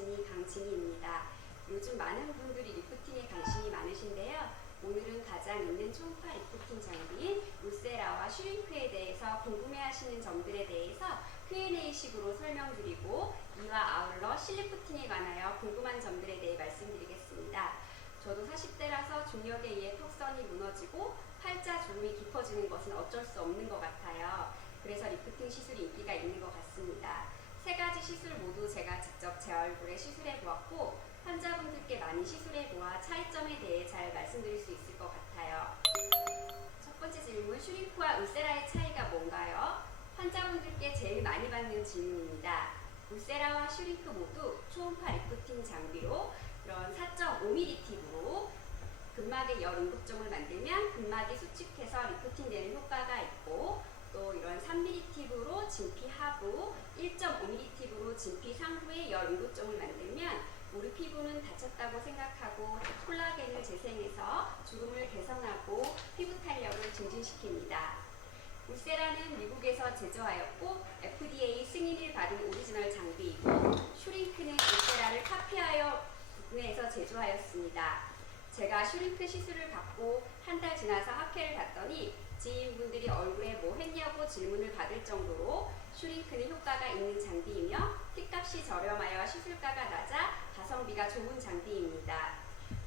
진희 강진희입니다. 요즘 많은 분들이 리프팅에 관심이 많으신데요. 오늘은 가장 있는 초음파 리프팅 장비인 우세라와 슈링크에 대해서 궁금해하시는 점들에 대해서 Q&A식으로 설명드리고 이와 아울러 실리프팅에 관하여 궁금한 점들에 대해 말씀드리겠습니다. 저도 40대라서 중력에 의해 턱선이 무너지고 팔자 주름이 깊어지는 것은 어쩔 수 없는 것 같아요. 그래서 리프팅 시술이 인기가 있는 것 같습니다. 세 가지 시술 모두 제가 직접 제 얼굴에 시술해 보았고 환자분들께 많이 시술해 보아 차이점에 대해 잘 말씀드릴 수 있을 것 같아요. 첫 번째 질문, 슈링크와 울세라의 차이가 뭔가요? 환자분들께 제일 많이 받는 질문입니다. 울세라와 슈링크 모두 초음파 리프팅 장비로 이런 4.5mm 팁으로 근막의 열 응급점을 만들면 근막이 수축해서 리프팅되는 효과가 있고, 또 이런 3mm 팁으로 진피 하부, 1.5mm 팁으로 진피 상부의 열 응급점을 만들면 우리 피부는 다쳤다고 생각하고 콜라겐을 재생해서 주름을 개선하고 피부 탄력을 증진시킵니다. 울세라는 미국에서 제조하였고 FDA 승인을 받은 오리지널 장비이고, 슈링크는 울세라를 카피하여 국내에서 제조하였습니다. 제가 슈링크 시술을 받고 한 달 지나서 학회를 갔더니 지인분들이 얼굴에 뭐 했냐고 질문을 받을 정도로 슈링크는 효과가 있는 장비이며 팁값이 저렴하여 시술가가 낮아 가성비가 좋은 장비입니다.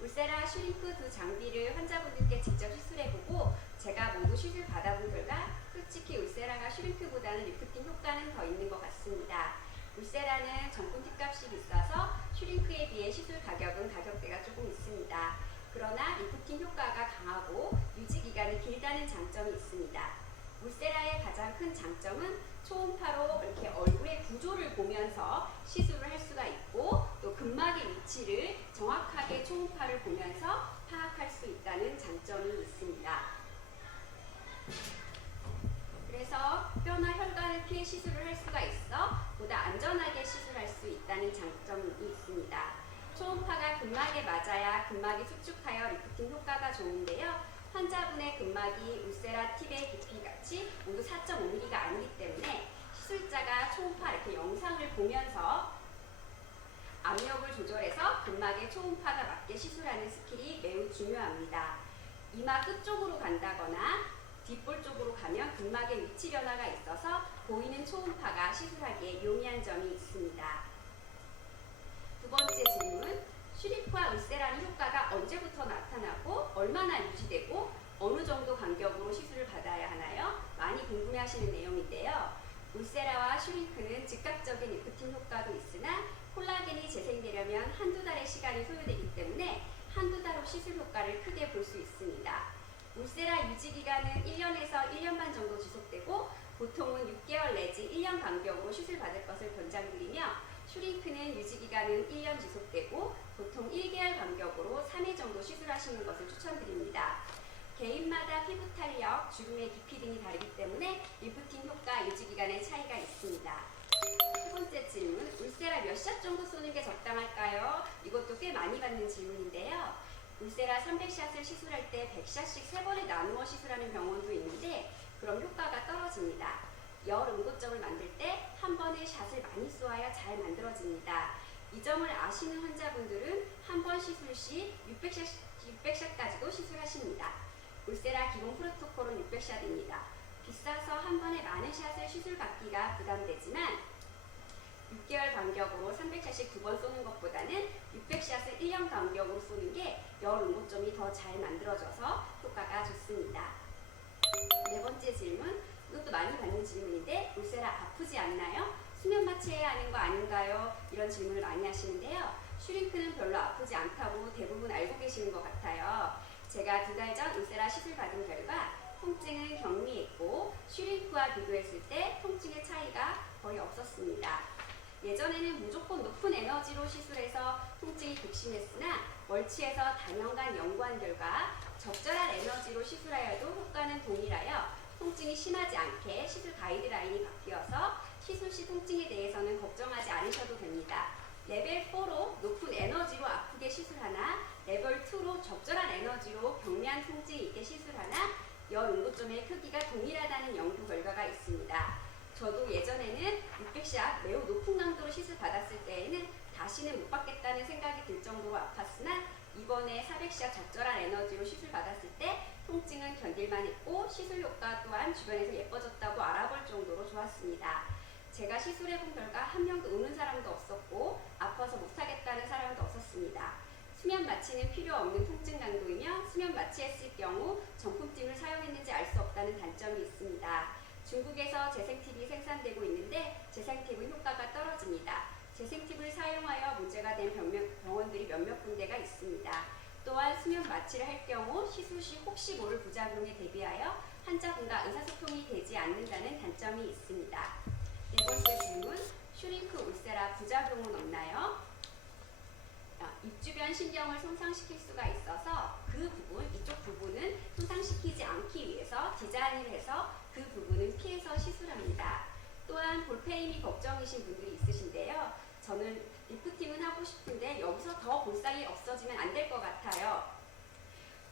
울세라, 슈링크 두 장비를 환자분들께 직접 시술해보고 제가 모두 시술 받아본 결과 솔직히 울세라가 슈링크보다는 리프팅 효과는 더 있는 것 같습니다. 울세라는 정품 팁값이 비싸서 슈링크에 비해 시술 가격은 가격대가 조금 있습니다. 그러나 리프팅 효과가 강하고 유지기간이 길다는 장점이 있습니다. 울세라의 가장 큰 장점은 초음파로 이렇게 얼굴의 구조를 보면서 시술을 할 수가 있고, 또 근막의 위치를 정확하게 초음파를 보면서 파악할 수 있다는 장점이 있습니다. 그래서 뼈나 혈관을 피해 시술을 할 수가 있어 보다 안전하게 시술할 수 있다는 장점이 있습니다. 초음파가 근막에 맞아야 근막이 수축하여 리프팅 효과가 좋은데요. 환자분의 근막이 울세라 팁의 깊이같이 모두 4.5mm가 아니기 때문에 시술자가 초음파 이렇게 영상을 보면서 압력을 조절해서 근막에 초음파가 맞게 시술하는 스킬이 매우 중요합니다. 이마 끝쪽으로 간다거나 뒷볼 쪽으로 가면 근막의 위치 변화가 있어서 보이는 초음파가 시술하기에 용이한 점이 있습니다. 두 번째 질문, 슈링크와 울세라는 효과가 언제부터 나타나고 얼마나 유지되고 어느 정도 간격으로 시술을 받아야 하나요? 많이 궁금해하시는 내용인데요. 울세라와 슈링크는 즉각적인 리프팅 효과도 있으나 콜라겐이 재생되려면 한두 달의 시간이 소요되기 때문에 한두 달 후 시술 효과를 크게 볼 수 있습니다. 울세라 유지기간은 1년에서 1년 반 정도 지속되고 보통은 6개월 내지 1년 간격으로 시술 받을 것을 권장드리며, 슈링크는 유지기간은 1년 지속되고 보통 1개월 간격으로 3회 정도 시술하시는 것을 추천드립니다. 개인마다 피부 탄력, 주름의 깊이 등이 다르기 때문에 리프팅 효과, 유지기간의 차이가 있습니다. 세 번째 질문, 울세라 몇 샷 정도 쏘는 게 적당할까요? 이것도 꽤 많이 받는 질문인데요. 울세라 300샷을 시술할 때 100샷씩 3번에 나누어 시술하는 병원도 있는데 그럼 효과가 떨어집니다. 열 응고점을 만들 때 한 번에 샷을 많이 쏘아야 잘 만들어집니다. 이 점을 아시는 환자분들은 한 번 시술 시 600샷까지도 시술하십니다. 울세라 기본 프로토콜은 600샷입니다. 비싸서 한 번에 많은 샷을 시술 받기가 부담되지만 6개월 간격으로 300샷씩 2번 쏘는 것보다는 600샷을 1년 간격으로 쏘는 게 열 응고점이 더 잘 만들어져서 효과가 좋습니다. 네 번째 질문, 이것도 많이 받는 질문인데 울세라 아프지 않나요? 수면 마취해야 하는 거 아닌가요? 이런 질문을 많이 하시는데요. 슈링크는 별로 아프지 않다고 대부분 알고 계시는 것 같아요. 제가 2달 전 울세라 시술 받은 결과 통증은 격리했고 슈링크와 비교했을 때 통증의 차이가 거의 없었습니다. 예전에는 무조건 높은 에너지로 시술해서 통증이 극심했으나 월치에서 단연간 연구한 결과 적절한 에너지로 시술하여도 효과는 동일하여 통증이 심하지 않게 시술 가이드라인이 바뀌어서 시술 시 통증에 대해서는 걱정하지 않으셔도 됩니다. 레벨 4로 높은 에너지로 아프게 시술하나 레벨 2로 적절한 에너지로 경미한 통증이 있게 시술하나 열 응고점의 크기가 동일하다는 연구 결과가 있습니다. 저도 예전에는 600샷 매우 높은 강도로 시술 받았을 때에는 다시는 못 받겠다는 생각이 들 정도로 아팠으나 이번에 400샷 적절한 에너지로 시술 받았을 때 통증은 견딜만 했고 시술 효과 또한 주변에서 예뻐졌다고 알아볼 정도로 좋았습니다. 제가 시술해본 결과 한 명도 우는 사람도 없었고 아파서 못하겠다는 사람도 없었습니다. 수면 마취는 필요 없는 통증 강도이며 수면 마취했을 경우 정품팀을 사용했는지 알 수 없다는 단점이 있습니다. 중국에서 재생팁이 생산되고 있는데 재생팁은 효과가 떨어집니다. 재생팁을 사용하여 문제가 된 병원들이 몇몇 군데가 있습니다. 또한 수면 마취를 할 경우 시술 시 혹시 모를 부작용에 대비하여 환자분과 의사소통이 되지 않는다는 단점이 있습니다. 네 번째 질문, 슈링크 울세라 부작용은 없나요? 입 주변 신경을 손상시킬 수가 있어서 이쪽 부분은 손상시키지 않기 위해서 디자인을 해서 그 부분은 피해서 시술합니다. 또한 볼페임이 걱정이신 분들이 있으신데요. 저는 리프팅은 하고 싶은데 여기서 더 볼살이 없어지면 안 될 것 같아요.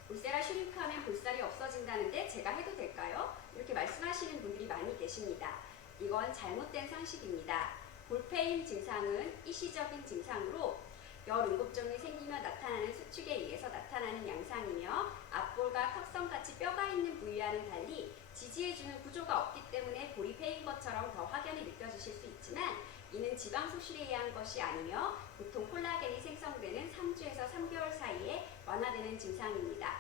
울세라 슈링크하면 볼살이 없어진다는데 제가 해도 될까요? 이렇게 말씀하시는 분들이 많이 계십니다. 이건 잘못된 상식입니다. 볼페임 증상은 일시적인 증상으로 열 응급증이 생기며 나타나는 수축에 의해서 나타나는 양상이며 앞볼과 턱선같이 뼈가 있는 부위와는 달리 지지해주는 구조가 없기 때문에 볼이 패인 것처럼 더 확연히 느껴지실 수 있지만 이는 지방 소실에 의한 것이 아니며 보통 콜라겐이 생성되는 3주에서 3개월 사이에 완화되는 증상입니다.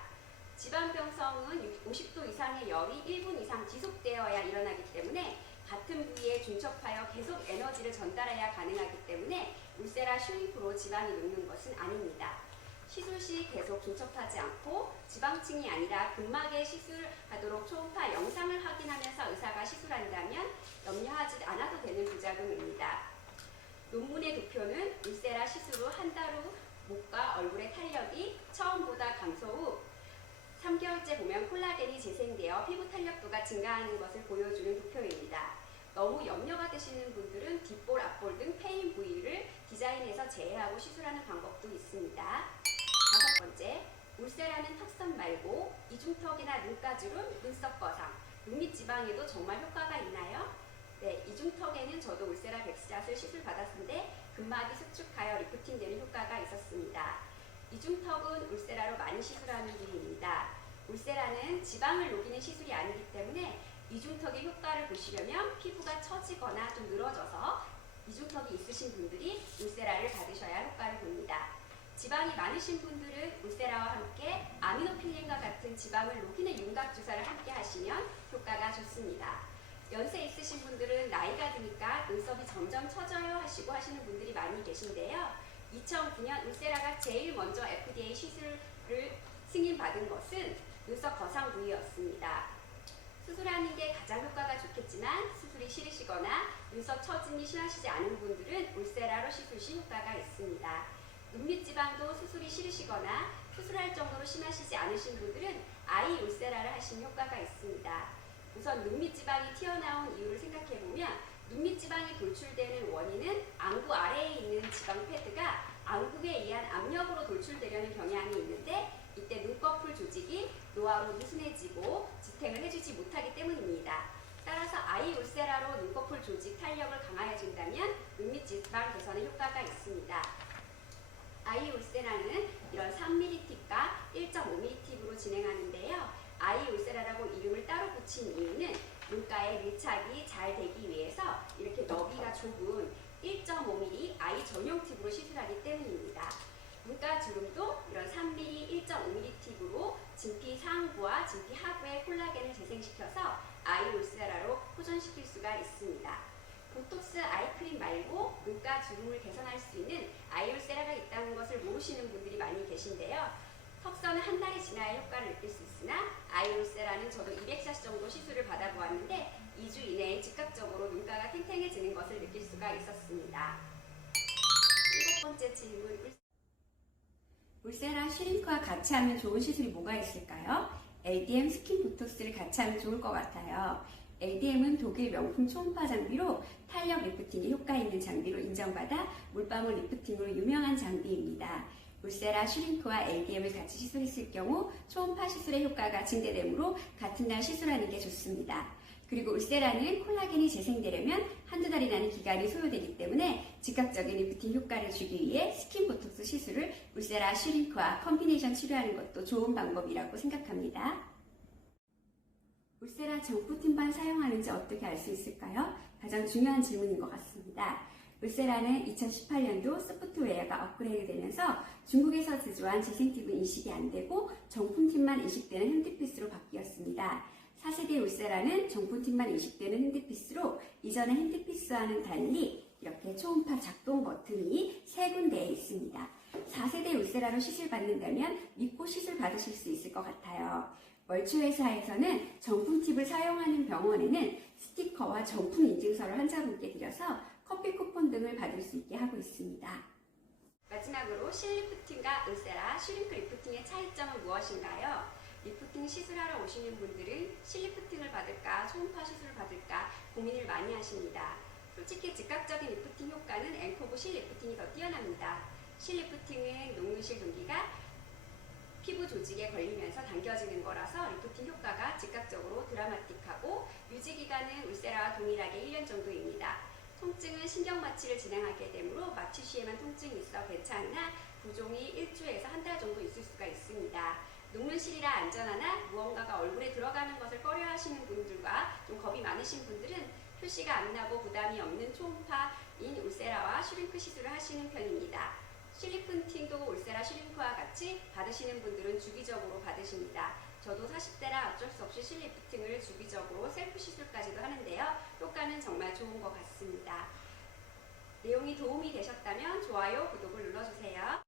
지방병성은 50도 이상의 열이 1분 이상 지속되어야 일어나기 때문에 같은 부위에 중첩하여 계속 에너지를 전달해야 가능하기 때문에 울세라 슈링크로 지방이 녹는 것은 아닙니다. 시술 시 계속 중첩하지 않고 지방층이 아니라 근막에 시술하도록 초음파 영상을 확인하면서 의사가 시술한다면 염려하지 않아도 되는 부작용입니다. 논문의 도표는 울세라 시술 후 한 달 후 목과 얼굴의 탄력이 처음보다 감소 후 3개월째 보면 콜라겐이 재생되어 피부 탄력도가 증가하는 것을 보여주는 도표입니다. 너무 염려가 되시는 분들은 뒷볼, 앞볼 등 패인 부위를 디자인해서 제외하고 시술하는 방법도 있습니다. 다섯 번째, 울세라는 턱선 말고 이중턱이나 눈가주름, 눈썹 거상, 눈밑 지방에도 정말 효과가 있나요? 네, 이중턱에는 저도 울세라 100샷을 시술 받았는데 근막이 수축하여 리프팅되는 효과가 있었습니다. 이중턱은 울세라로 많이 시술하는 부위입니다. 울세라는 지방을 녹이는 시술이 아니기 때문에 이중턱의 효과를 보시려면 피부가 처지거나 좀 늘어져서 이중턱이 있으신 분들이 울세라를 받으셔야 효과를 봅니다. 지방이 많으신 분들은 울세라와 함께 아미노필린과 같은 지방을 녹이는 윤곽 주사를 함께 하시면 효과가 좋습니다. 연세 있으신 분들은 나이가 드니까 눈썹이 점점 처져요 하시고 하시는 분들이 많이 계신데요. 2009년 울세라가 제일 먼저 FDA 시술을 승인받은 것은 눈썹 거상 부위였습니다. 수술하는 게 가장 효과가 좋겠지만 수술이 싫으시거나 눈썹 처짐이 심하시지 않은 분들은 울세라로 시술 시 효과가 있습니다. 눈밑 지방도 수술이 싫으시거나 수술할 정도로 심하시지 않으신 분들은 아이 울세라를 하시는 효과가 있습니다. 우선 눈밑 지방이 튀어나온 이유를 생각해보면 눈밑 지방이 돌출되는 원인은 안구 아래에 있는 지방 패드가 안구에 의한 압력으로 돌출되려는 경향이 있는데 이때 눈꺼풀 조직이 노화로 느슨해지고 지탱을 해주지 못하기 때문입니다. 따라서 아이 울세라로 눈꺼풀 조직 탄력을 강화해준다면 눈밑 지방 개선에 효과가 있습니다. 아이 울세라는 이런 3mm 팁과 1.5mm 팁으로 진행하는데요. 아이 울세라라고 이름을 따로 붙인 이유는 눈가에 밀착이 잘 되기 위해서 이렇게 너비가 좁은 1.5mm 아이 전용 팁으로 시술하기 때문입니다. 눈가 주름도 이런 3mm, 1.5mm 팁으로 진피 상부와 진피 하부의 콜라겐을 재생시켜서 아이 울세라로 호전시킬 수가 있습니다. 보톡스 아이크림 말고 눈가 주름을 개선할 수 있는 아이 울세라가 있다는 것을 모르시는 분들이 많이 계신데요. 턱선은 한 달이 지나야 효과를 느낄 수 있으나 아이 울세라는 저도 200샷 정도 시술을 받아보았는데 2주 이내에 즉각적으로 눈가가 탱탱해지는 것을 느낄 수가 있었습니다. 7번째 질문. 울세라 슈링크와 같이 하면 좋은 시술이 뭐가 있을까요? LDM 스킨 보톡스를 같이 하면 좋을 것 같아요. LDM은 독일 명품 초음파 장비로 탄력 리프팅에 효과 있는 장비로 인정받아 물방울 리프팅으로 유명한 장비입니다. 울세라 슈링크와 LDM을 같이 시술했을 경우 초음파 시술의 효과가 증대되므로 같은 날 시술하는 게 좋습니다. 그리고 울세라는 콜라겐이 재생되려면 한두 달이라는 기간이 소요되기 때문에 즉각적인 리프팅 효과를 주기 위해 스킨 보톡스 시술을 울세라 슈링크와 컴비네이션 치료하는 것도 좋은 방법이라고 생각합니다. 울세라 정프틴만 사용하는지 어떻게 알 수 있을까요? 가장 중요한 질문인 것 같습니다. 울세라는 2018년도 소프트웨어가 업그레이드 되면서 중국에서 제조한 재생팁은 인식이 안 되고 정품팁만 인식되는 핸드피스로 바뀌었습니다. 4세대 울세라는 정품팁만 인식되는 핸드피스로 이전의 핸드피스와는 달리 이렇게 초음파 작동 버튼이 3군데에 있습니다. 4세대 울세라로 시술 받는다면 믿고 시술 받으실 수 있을 것 같아요. 월추회사에서는 정품팁을 사용하는 병원에는 스티커와 정품 인증서를 환자분께 드려서 커피 쿠폰 등을 받을 수 있게 하고 있습니다. 마지막으로 실리프팅과 울세라 슈링크 리프팅의 차이점은 무엇인가요? 리프팅 시술하러 오시는 분들은 실리프팅을 받을까 초음파 시술을 받을까 고민을 많이 하십니다. 솔직히 즉각적인 리프팅 효과는 앵코브 실리프팅이 더 뛰어납니다. 실리프팅은 녹는실 동기가 피부 조직에 걸리면서 당겨지는 거라서 리프팅 효과가 즉각적으로 드라마틱하고 유지기간은 울세라와 동일하게 1년 정도입니다. 통증은 신경마취를 진행하게 되므로 마취 시에만 통증이 있어 괜찮으나 부종이 일주에서 한 달 정도 있을 수가 있습니다. 녹는실이라 안전하나 무언가가 얼굴에 들어가는 것을 꺼려하시는 분들과 좀 겁이 많으신 분들은 표시가 안 나고 부담이 없는 초음파인 울세라와 슈링크 시술을 하시는 편입니다. 실리프팅도 울세라 슈링크와 같이 받으시는 분들은 주기적으로 받으십니다. 저도 40대라 어쩔 수 없이 실리프팅을 주기적으로 셀프 시술까지도 하는데요. 효과는 정말 좋은 것 같습니다. 내용이 도움이 되셨다면 좋아요, 구독을 눌러주세요.